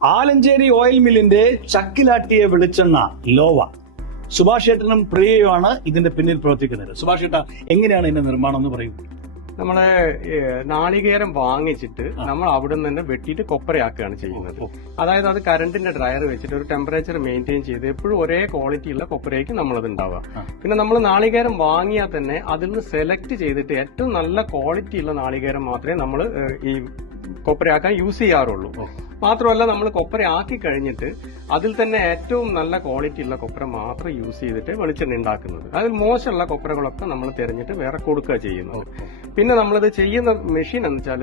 Alencherry oil മില്ലിന്റെ ചക്കിലാട്ടിയെ വെളിച്ചെണ്ണ ലോവ. സുഭാഷ് ഏട്ടനും പ്രിയയുമാണ് ഇതിന്റെ പിന്നിൽ പ്രവർത്തിക്കുന്നത്. സുഭാഷ് ഏട്ട എങ്ങനെയാണ് ഇതിന്റെ നിർമ്മാണം എന്ന് പറയുന്നത് നമ്മളെ നാളികേരം വാങ്ങിച്ചിട്ട് നമ്മൾ അവിടെ നിന്ന് തന്നെ വെട്ടിയിട്ട് കൊപ്പരയാക്കുകയാണ് ചെയ്യുന്നത്. അതായത് അത് കറണ്ടിന്റെ ഡ്രയർ വെച്ചിട്ട് ഒരു ടെമ്പറേച്ചർ മെയിന്റെയിൻ ചെയ്ത് എപ്പോഴും ഒരേ ക്വാളിറ്റി ഉള്ള കൊപ്പരയ്ക്ക് നമ്മളത് ഉണ്ടാവുക. പിന്നെ നമ്മൾ നാളികേരം വാങ്ങിയാൽ തന്നെ അതിൽ നിന്ന് സെലക്ട് ചെയ്തിട്ട് ഏറ്റവും നല്ല ക്വാളിറ്റി ഉള്ള നാളികേരം മാത്രമേ നമ്മൾ ഈ കൊപ്പരയാക്കാൻ യൂസ് ചെയ്യാറുള്ളൂ. മാത്രമല്ല നമ്മൾ കൊപ്പര ആക്കി കഴിഞ്ഞിട്ട് അതിൽ തന്നെ ഏറ്റവും നല്ല ക്വാളിറ്റി ഉള്ള കൊപ്പര മാത്രം യൂസ് ചെയ്തിട്ട് വെളിച്ചെണ്ണ ഉണ്ടാക്കുന്നത്. അതിൽ മോശമുള്ള കൊപ്പരകളൊക്കെ നമ്മൾ തിരഞ്ഞിട്ട് വേറെ കൊടുക്കുക ചെയ്യുന്നത്. പിന്നെ നമ്മളിത് ചെയ്യുന്ന മെഷീൻ എന്ന് വെച്ചാൽ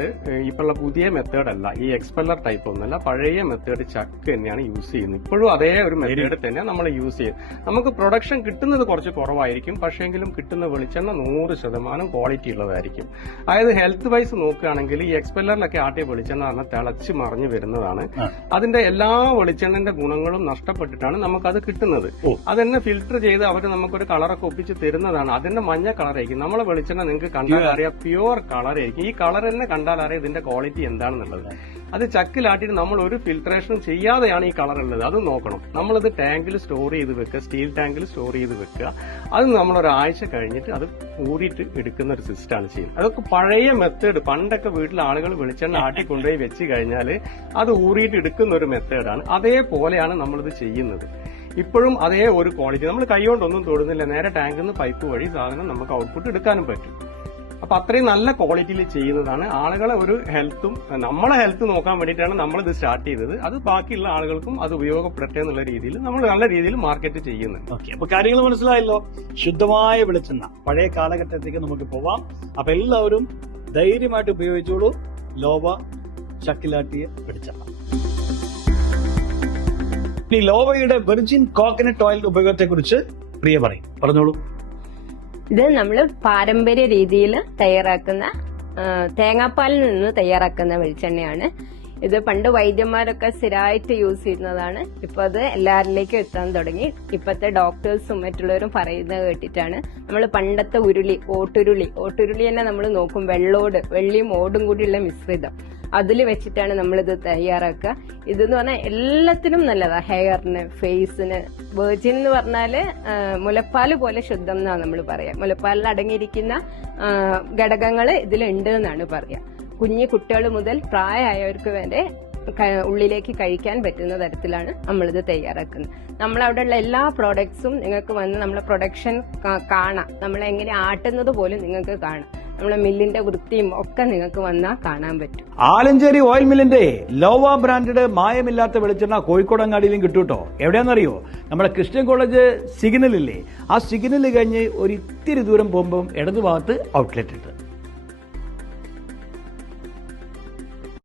ഇപ്പോഴുള്ള പുതിയ മെത്തേഡ് അല്ല. ഈ എക്സ്പെല്ലർ ടൈപ്പ് ഒന്നല്ല. പഴയ മെത്തേഡ് ചക്ക് തന്നെയാണ് യൂസ് ചെയ്യുന്നത്. ഇപ്പോഴും അതേ ഒരു മെത്തേഡ് തന്നെ നമ്മൾ യൂസ് ചെയ്യും നമുക്ക് പ്രൊഡക്ഷൻ കിട്ടുന്നത് കുറച്ച് കുറവായിരിക്കും. പക്ഷേങ്കിലും കിട്ടുന്ന വെളിച്ചെണ്ണ നൂറ് ശതമാനം ക്വാളിറ്റി ഉള്ളതായിരിക്കും. അതായത് ഹെൽത്ത് വൈസ് നോക്കുകയാണെങ്കിൽ ഈ എക്സ്പെല്ലറിലൊക്കെ ആട്ടിയ വെളിച്ചെണ്ണ പറഞ്ഞാൽ തിളച്ച് മറിഞ്ഞു വരുന്നതാണ്. അതിന്റെ എല്ലാ വെളിച്ചെണ്ണന്റെ ഗുണങ്ങളും നഷ്ടപ്പെട്ടിട്ടാണ് നമുക്കത് കിട്ടുന്നത്. അതെന്നെ ഫിൽട്ടർ ചെയ്ത് അവർ നമുക്കൊരു കളറൊക്കെ ഒപ്പിച്ച് തരുന്നതാണ്. അതിന്റെ മഞ്ഞ കളറായിരിക്കും നമ്മളെ വെളിച്ചെണ്ണ നിങ്ങൾക്ക് കണ്ടാൽ അറിയാം. പ്യുവർ കളറായിരിക്കും ഈ കളർ തന്നെ കണ്ടാൽ അറിയാം ഇതിന്റെ ക്വാളിറ്റി എന്താണെന്നുള്ളത്. അത് ചക്കിലാട്ടിയിട്ട് നമ്മൾ ഒരു ഫിൽട്രേഷനും ചെയ്യാതെയാണ് ഈ കളർ ഉള്ളത്. അത് നോക്കണം. നമ്മളിത് ടാങ്കിൽ സ്റ്റോർ ചെയ്ത് വെക്കുക സ്റ്റീൽ ടാങ്കിൽ സ്റ്റോർ ചെയ്ത് വെക്കുക. അത് നമ്മൾ ഒരാഴ്ച കഴിഞ്ഞിട്ട് അത് ഊറിയിട്ട് എടുക്കുന്ന ഒരു സിസ്റ്റമാണ് ചെയ്യുന്നത്. അതൊക്കെ പഴയ മെത്തേഡ് പണ്ടൊക്കെ വീട്ടിൽ ആളുകൾ വെളിച്ചെണ്ണ ആട്ടി കൊണ്ടുപോയി വെച്ച് കഴിഞ്ഞാൽ അത് ഊറിയിട്ട് എടുക്കുന്ന ഒരു മെത്തേഡാണ് അതേപോലെയാണ് നമ്മളിത് ചെയ്യുന്നത്. ഇപ്പോഴും അതേ ഒരു ക്വാളിറ്റി നമ്മൾ കൈകൊണ്ടൊന്നും തൊടുന്നില്ല. നേരെ ടാങ്കിൽ നിന്ന് പൈപ്പ് വഴി സാധനം നമുക്ക് ഔട്ട്പുട്ട് എടുക്കാനും പറ്റും. അപ്പൊ അത്രയും നല്ല ക്വാളിറ്റിയിൽ ചെയ്യുന്നതാണ്. ആളുകളെ ഒരു ഹെൽത്തും നമ്മളെ ഹെൽത്ത് നോക്കാൻ വേണ്ടിയിട്ടാണ് നമ്മൾ ഇത് സ്റ്റാർട്ട് ചെയ്തത്. അത് ബാക്കിയുള്ള ആളുകൾക്കും അത് ഉപയോഗപ്പെടട്ടെ എന്നുള്ള രീതിയിൽ നമ്മൾ നല്ല രീതിയിൽ മാർക്കറ്റ് ചെയ്യുന്നുണ്ട്. ഓക്കെ അപ്പൊ കാര്യങ്ങൾ മനസ്സിലായല്ലോ? ശുദ്ധമായ വെളിച്ചെണ്ണ. പഴയ കാലഘട്ടത്തേക്ക് നമുക്ക് പോവാം. അപ്പൊ എല്ലാവരും ധൈര്യമായിട്ട് ഉപയോഗിച്ചോളൂ. ലോവ ചക്കിലാട്ടിയ വെളിച്ചെണ്ണ. ഇനി ലോവയുടെ വെർജിൻ കോക്കനട്ട് ഓയിൽ ഉപയോഗത്തെ കുറിച്ച് പ്രിയ പറയും. പറഞ്ഞോളൂ. ഇത് നമ്മൾ പാരമ്പര്യ രീതിയിൽ തയ്യാറാക്കുന്ന തേങ്ങാപ്പാലിൽ നിന്ന് തയ്യാറാക്കുന്ന വെളിച്ചെണ്ണയാണ്. ഇത് പണ്ട് വൈദ്യന്മാരൊക്കെ സ്ഥിരമായിട്ട് യൂസ് ചെയ്യുന്നതാണ്. ഇപ്പൊ അത് എല്ലാവരിലേക്കും എത്താൻ തുടങ്ങി. ഇപ്പത്തെ ഡോക്ടേഴ്സും മറ്റുള്ളവരും പറയുന്നത് കേട്ടിട്ടാണ്. നമ്മൾ പണ്ടത്തെ ഉരുളി ഓട്ടുരുളി. ഓട്ടുരുളി തന്നെ നമ്മൾ നോക്കും. വെള്ളോട് വെള്ളിയും ഓടും കൂടിയുള്ള മിശ്രിതം. അതിൽ വെച്ചിട്ടാണ് നമ്മളിത് തയ്യാറാക്കുക. ഇതെന്ന് പറഞ്ഞാൽ എല്ലാത്തിനും നല്ലതാ. ഹെയറിന് ഫേസിന്. വേർജിൻ എന്ന് പറഞ്ഞാൽ മുലപ്പാൽ പോലെ ശുദ്ധം എന്നാണ് നമ്മൾ പറയാം. മുലപ്പാലിൽ അടങ്ങിയിരിക്കുന്ന ഘടകങ്ങൾ ഇതിലുണ്ട് എന്നാണ് പറയാ. കുഞ്ഞു കുട്ടികൾ മുതൽ പ്രായമായവർക്ക് വരെ ഉള്ളിലേക്ക് കഴിക്കാൻ പറ്റുന്ന തരത്തിലാണ് നമ്മളിത് തയ്യാറാക്കുന്നത്. നമ്മളവിടെയുള്ള എല്ലാ പ്രോഡക്ട്സും നിങ്ങൾക്ക് വന്ന് നമ്മളെ പ്രൊഡക്ഷൻ കാണാം. നമ്മൾ എങ്ങനെ ആട്ടുന്നത് പോലും നിങ്ങൾക്ക് കാണാം. നമ്മളെ മില്ലിന്റെ വൃത്തിയും ഒക്കെ നിങ്ങൾക്ക് വന്നാൽ കാണാൻ പറ്റും. ആലഞ്ചേരി ഓയിൽ മില്ലിന്റെ ലോവ ബ്രാൻഡഡ് മായമില്ലാത്ത വെളിച്ചെണ്ണ കോഴിക്കോടങ്ങാടിയിലും കിട്ടും കേട്ടോ എവിടെയാണെന്നറിയോ നമ്മുടെ ക്രിസ്ത്യൻ കോളേജ് സിഗ്നലില്ലേ? ആ സിഗ്നൽ കഴിഞ്ഞ് ഒരു ഇത്തിരി ദൂരം പോകുമ്പോൾ ഇടതുഭാഗത്ത് ഔട്ട്ലെറ്റ് ഉണ്ട്